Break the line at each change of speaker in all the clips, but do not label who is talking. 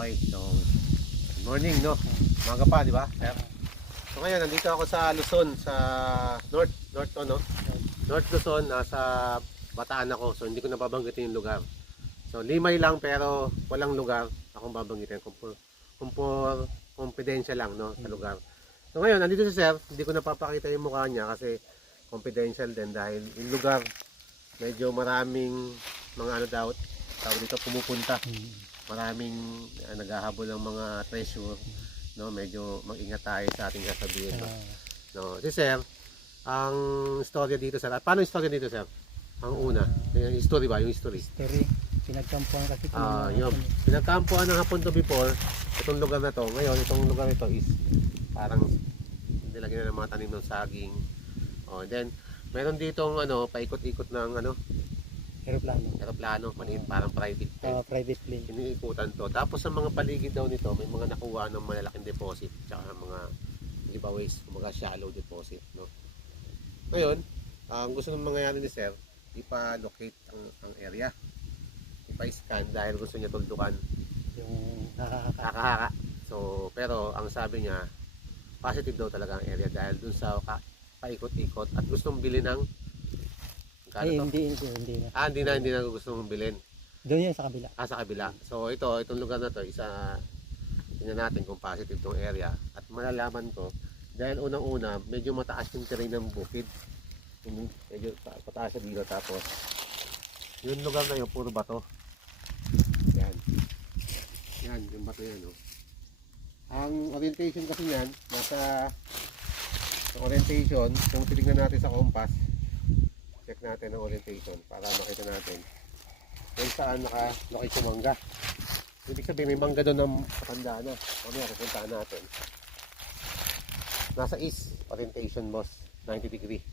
Okay, so good morning, no? Umaga pa, di ba? Sir? So ngayon, nandito ako sa Luzon, sa North, North to, no? North Luzon, nasa Bataan ako, so hindi ko nababanggitin yung lugar. So limay lang pero walang lugar akong babanggitin. Kung for confidential lang, no? Sa lugar. So ngayon, nandito si Sir, hindi ko napapakita yung mukha niya kasi confidential din dahil yung lugar medyo maraming mga ano daw tawag dito pumupunta maraming uh, naghahabol ng mga treasure no? Medyo mag-ingat tayo sa ating sasabihin no, no. Si sir ang istorya dito sir. Paano yung istorya dito sir? Ang una. Yung history ba? Yung history.
History. Pinagkampuan kasi ito.
ah yun. pinagkampuan ng hapon to before itong lugar na to. Ngayon itong lugar nito is parang nilagyan na ng mga tanim ng saging. Oh and then meron ditong ano paikot-ikot ng ano
Aeroplano.
aeroplano maliit parang private plane
Uh, private plane.
iniikutan to. Tapos sa mga paligid daw nito, may mga nakuha ng malalaking deposit, tsaka mga giveaways, mga shallow deposit, no. Ngayon, ang gusto ng mangyayari ni Sir, ipa-locate ang, ang area. Ipa-scan dahil gusto niya tuldukan
Yung nakakaka.
kakahaka. So, pero ang sabi niya, positive daw talaga ang area dahil dun sa paikot-ikot at gustong bilhin ng Kano to?
hindi, hindi, hindi na.
Ah, hindi na, hindi na gusto mong bilhin.
Doon yan sa kabila.
Ah, sa kabila. So ito, itong lugar na to, isa tingnan natin kung positive tong area at malalaman ko dahil unang-una medyo mataas yung terrain ng bukid. Medyo pa- pataas siya dito tapos yung lugar na yun puro bato. Yan. Yan, yung bato yan. Oh. Ang orientation kasi niyan, nasa orientation, kung titignan natin sa compass, check natin ang orientation para makita natin kung saan nakalocate yung mangga. Ibig sabihin may mangga doon ng matanda na. Mamaya pupuntahan natin. Nasa east orientation boss. 90 degree.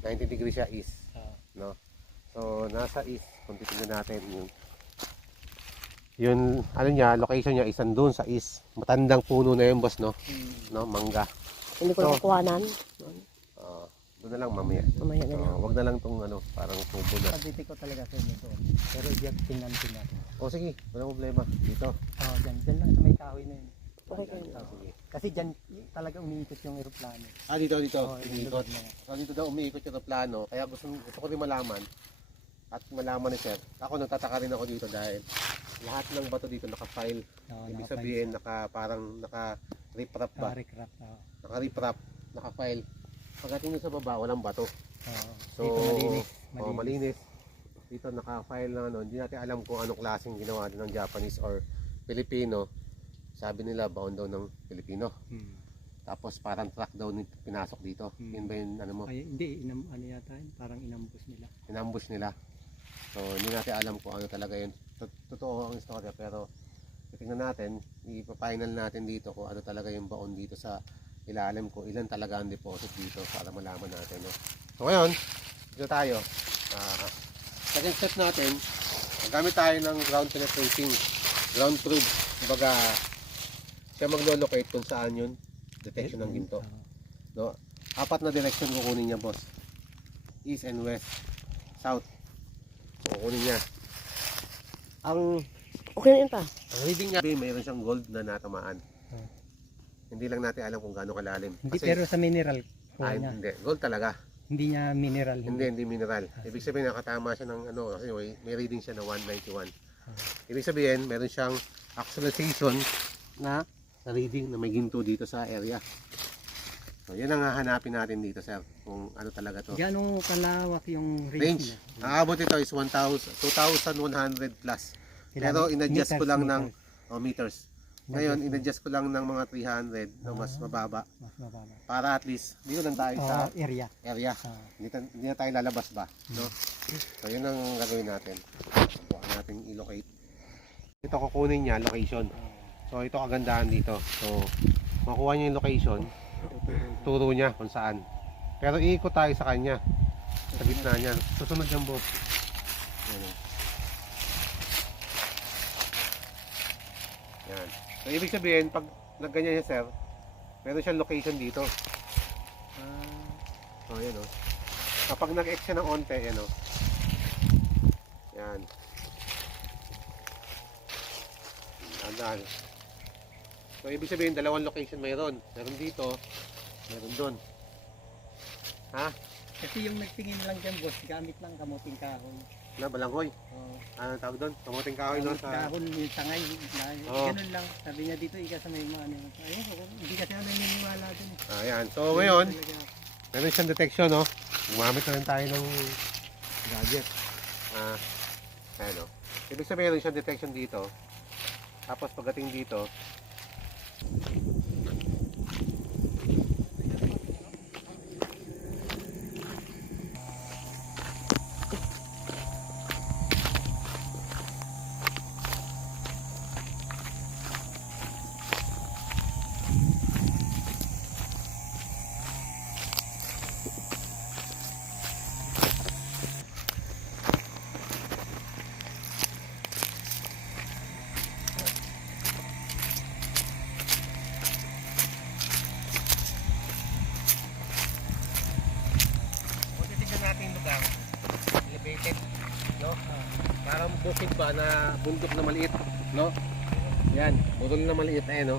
90 degree siya east.
Ah.
No? So nasa east. Kung titignan natin yung yun, ano niya, location niya isan doon sa east. Matandang puno na yun boss, no? No, mangga.
Hindi ko
So,
na
doon na lang mamaya.
Mamaya na lang.
So, wag na lang tong ano, parang tubo na.
Pagditi ko talaga sa inyo doon. Pero diyan tingnan din natin.
O sige, walang problema. Dito.
Oh, dyan. Dyan lang sa may kahoy na yun.
Okay kayo.
Ah, sige.
Kasi dyan talaga umiikot yung aeroplano.
Ah, dito, dito.
Oh,
Umiikot. So, dito daw umiikot yung plano. Kaya gusto, gusto ko rin malaman. At malaman ni Sir. Ako nagtataka rin ako dito dahil lahat ng bato dito naka-file.
Oh,
Ibig
nakapay-
sabihin, naka, parang naka-riprap ba?
Recraft. Oh.
Naka-riprap, naka-file. Pagdating nyo sa baba, walang bato.
Oh,
So,
dito malinis.
Oh, malinis. Dito naka-file na ano. Hindi natin alam kung anong klaseng ginawa din ng Japanese or Filipino. Sabi nila, bound daw ng Filipino.
Hmm.
Tapos parang truck daw ni pinasok dito.
Hmm.
Yun ba yung ano mo?
Ay, hindi, inam, ano yata yun, parang inambus nila.
inambush nila. So, hindi natin alam kung ano talaga yun. Tot- Totoo ang istorya, pero tingnan natin, ipa-final natin dito kung ano talaga yung baon dito sa ilalim kung ilan talaga ang deposit dito para malaman natin. No? So, ngayon, dito tayo. Uh, second step natin, gamit tayo ng ground penetrating, ground probe. Kumbaga, siya maglo-locate kung saan yun, detection ng ginto. No? Apat na direction kukunin niya, boss. East and west. South. So, kukunin niya. Ang,
Okay na yun pa.
ang reading niya, mayroon siyang gold na natamaan. Hindi lang natin alam kung gaano kalalim.
Hindi, pero sa mineral,
ah,
kuha niya.
hindi. Gold talaga.
Hindi niya mineral.
Hindi, hindi mineral. Ibig sabihin, nakatama siya ng ano, kasi may, may reading siya na 191. Ibig sabihin, meron siyang actualization na sa reading na may ginto dito sa area. So, yan ang hahanapin natin dito, sir. Kung ano talaga to.
Gano'ng kalawak yung range,
range.
niya?
Ang abot ito is 1,000, 2,100 plus. Pero
Ilan?
in-adjust ko
Meters,
lang ng
meters.
oh, meters. Ngayon, in-adjust ko lang ng mga 300 na mas
Ah.
mababa.
Mas mababa.
Para at least, dito lang tayo sa
Oh, area.
area.
Ah,
Hindi, ta- hindi na tayo lalabas ba? No? So, yun ang gagawin natin. Bukan natin i-locate. Ito kukunin niya, location. So, ito kagandahan dito. So, makuha niya yung location, turo niya kung saan. Pero iikot tayo sa kanya. Sa gitna niya. Susunod yung boss. Yan. o. Yan. So, ibig sabihin, pag nagganyan niya, sir, meron siyang location dito.
Ah,
Oh, yan o. Kapag nag-X siya ng onte, yan o. Yan. Tandaan. So, ibig sabihin, dalawang location mayroon. Meron dito, meron doon. Ha?
Kasi yung nagtingin lang dyan, boss, gamit lang kamuting kahoy.
Na, balanghoy.
Oh,
Ano tawag doon? Kamuting kahoy
gamit
Sa...
dahon, yung tangay, na,
Oo.
ganun lang. Sabi niya dito, ika sa may mga ano. Ayun, ako, hindi kasi ako naniniwala dun. eh.
Ayan. So, ngayon,
Talaga.
meron siyang detection, no? Gumamit na rin tayo ng gadget. Ah, ayan, no? Ibig sabihin, meron siyang detection dito. Tapos, pagdating dito, Kung titignan natin yung lugar, elevated, no? Parang bukid ba na bundok na maliit, no? Yan, budol na maliit eh, no?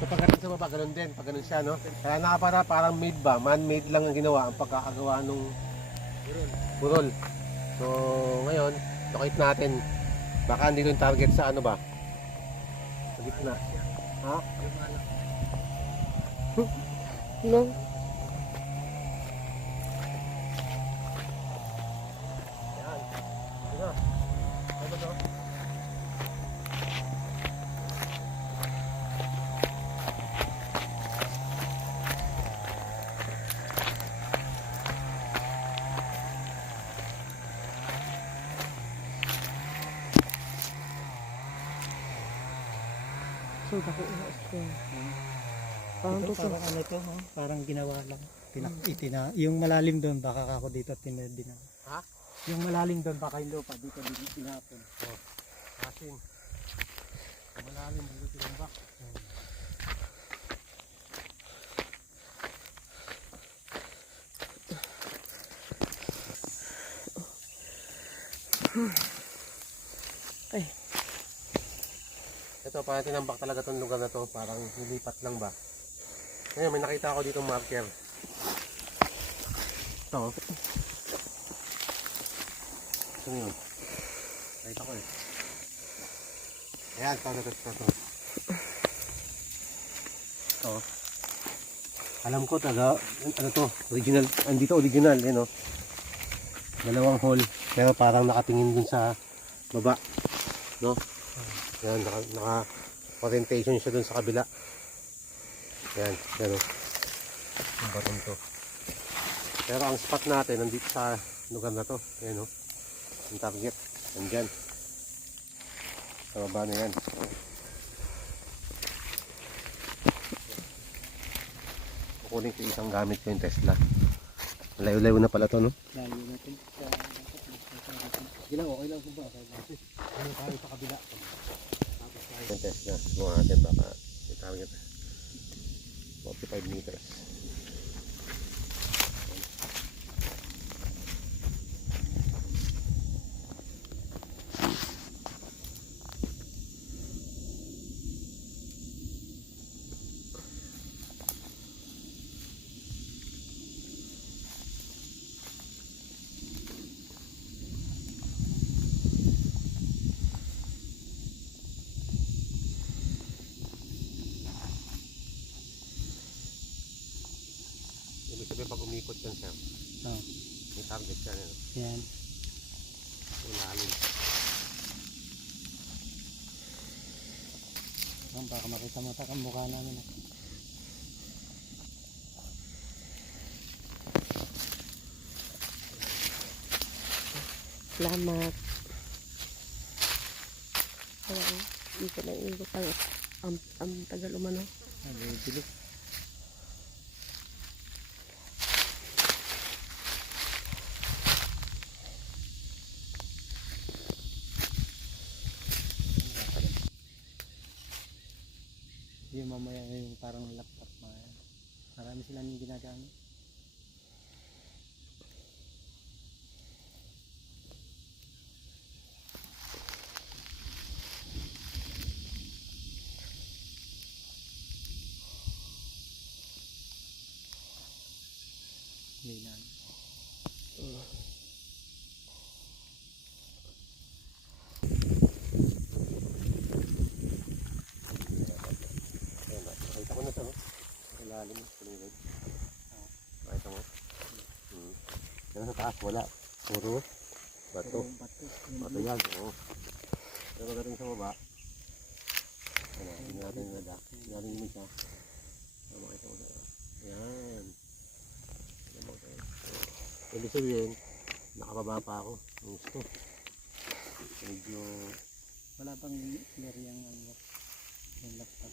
So pagdating sa baba, ganun din, pag ganun siya, no? Kaya nakapara parang made ba, man-made lang ang ginawa, ang pagkakagawa nung burol. So ngayon, locate natin, baka hindi yung target sa ano ba? Sa gitna. Ha? No?
So, dako na ito. Parang
Ito,
to
parang ano to, oh, parang ginawa lang. Tinak, itina, yung malalim doon, baka ako dito tinadin.
Ha?
Yung malalim doon, baka yung lupa dito din tinapon.
Asin. Malalim dito tinambak.
Ay.
Ito, parang tinambak talaga tong lugar na to. Parang nilipat lang ba? Ngayon, may nakita ako dito marker. Ito. Ito yun. Nakita ko eh. Ayan, ito, ito, ito, ito. Ito. Alam ko talaga, ano to, original, andito original, eh no? Dalawang hole, pero parang nakatingin dun sa baba, no? Yan, naka, naka orientation siya dun sa kabila. Yan, gano'n. Yung batong to. Pero ang spot natin, nandito sa lugar na to. Ayan, no? Yung target, nandyan. Sa baba na yan. Kukunin ko isang gamit ko yung Tesla. Layo-layo na pala to, no?
Lalo natin sa... Sige lang, okay lang po ba? Ano tayo sa kabila?
Yung Tesla. Mga natin baka yung target. 45 meters. Ibig sabihin pag umikot yan, sir,
Oh,
may target yan. Ano?
yan.
Ilalim.
Oh, baka makita mo ang mukha namin.
Salamat. Kaya, hindi ko na iikot ang, ang, ang tagal umano.
Ano, bilis. Mamaya yung parang laptop na. Marami silang malalim sa paligid. Nakita mo? Hmm.
Yan sa taas, wala. Puro bato.
Bato
yan, oo. Pero dating sa baba, ano, hindi natin nila. Hindi natin nila siya. Ano, makita mo na. Ayan. Ibig sabihin, nakababa pa ako. Gusto. Medyo...
Wala pang clear yung, ano, yung laptop.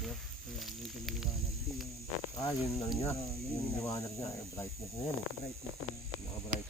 Yeah.
Kaya medyo maliwanag din yung
ah, yun ano niya.
Yun Yung
liwanag niya, yung brightness na yan eh.
brightness niya.
Naka-bright.